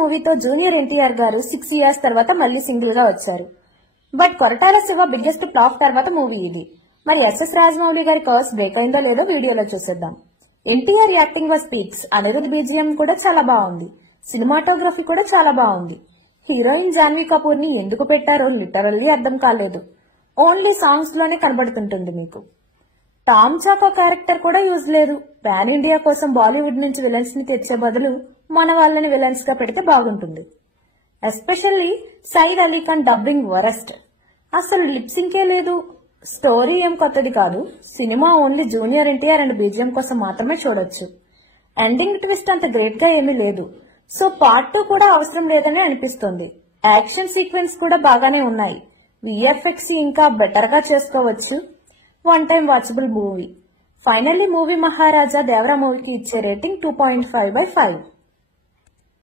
మూవీతో జూనియర్ ఎన్టీఆర్ గారు 6 ఇయర్స్ తర్వాత మళ్లీ సింగిల్ గా వచ్చారు. But Koratala Shiva biggest flop తర్వాత మూవీ ఇది. మరి ఎస్ఎస్ రాజమౌళి గారి కర్స్ బ్రేక్ అయిందో లేదో వీడియోలో చూసేద్దాం. NTR acting was peaks. Anirudh BGM కూడా చాలా బాగుంది. సినిమాటోగ్రఫీ కూడా చాలా బాగుంది. హీరోయిన్ జాన్వీ కపూర్ ని ఎందుకు పెట్టారో లిటరల్లీ అర్థం కాలేదు. ఓన్లీ సాంగ్స్ లోనే కనబడుతుంటుంది మీకు. టామ్ చాకో క్యారెక్టర్ కూడా యూజ్ లేదు. పాన్ ఇండియా కోసం బాలీవుడ్ నుంచి విలన్స్ ని తెచ్చే బదులు మన వాళ్ళని విలన్స్ గా పెడితే బాగుంటుంది. Especially side Ali Khan dubbing worst. అసలు లిప్సింకే లేదు. స్టోరీ ఏం కొత్తది కాదు. Cinema only junior NTR and BGM కోసం మాత్రమే చూడొచ్చు. ఎండింగ్ ట్విస్ట్ అంత గ్రేట్ గా ఏమీ లేదు. సో పార్ట్ 2 కూడా అవసరం లేదని అనిపిస్తుంది. యాక్షన్ సీక్వెన్స్ కూడా బాగానే ఉన్నాయి. విఎఫ్ఎక్స్ ఇంకా బెటర్ గా చేసుకోవచ్చు. One time watchable movie. Finally movie Maharaja Devara మూవీకి ఇచ్చే రేటింగ్ 2.5/5.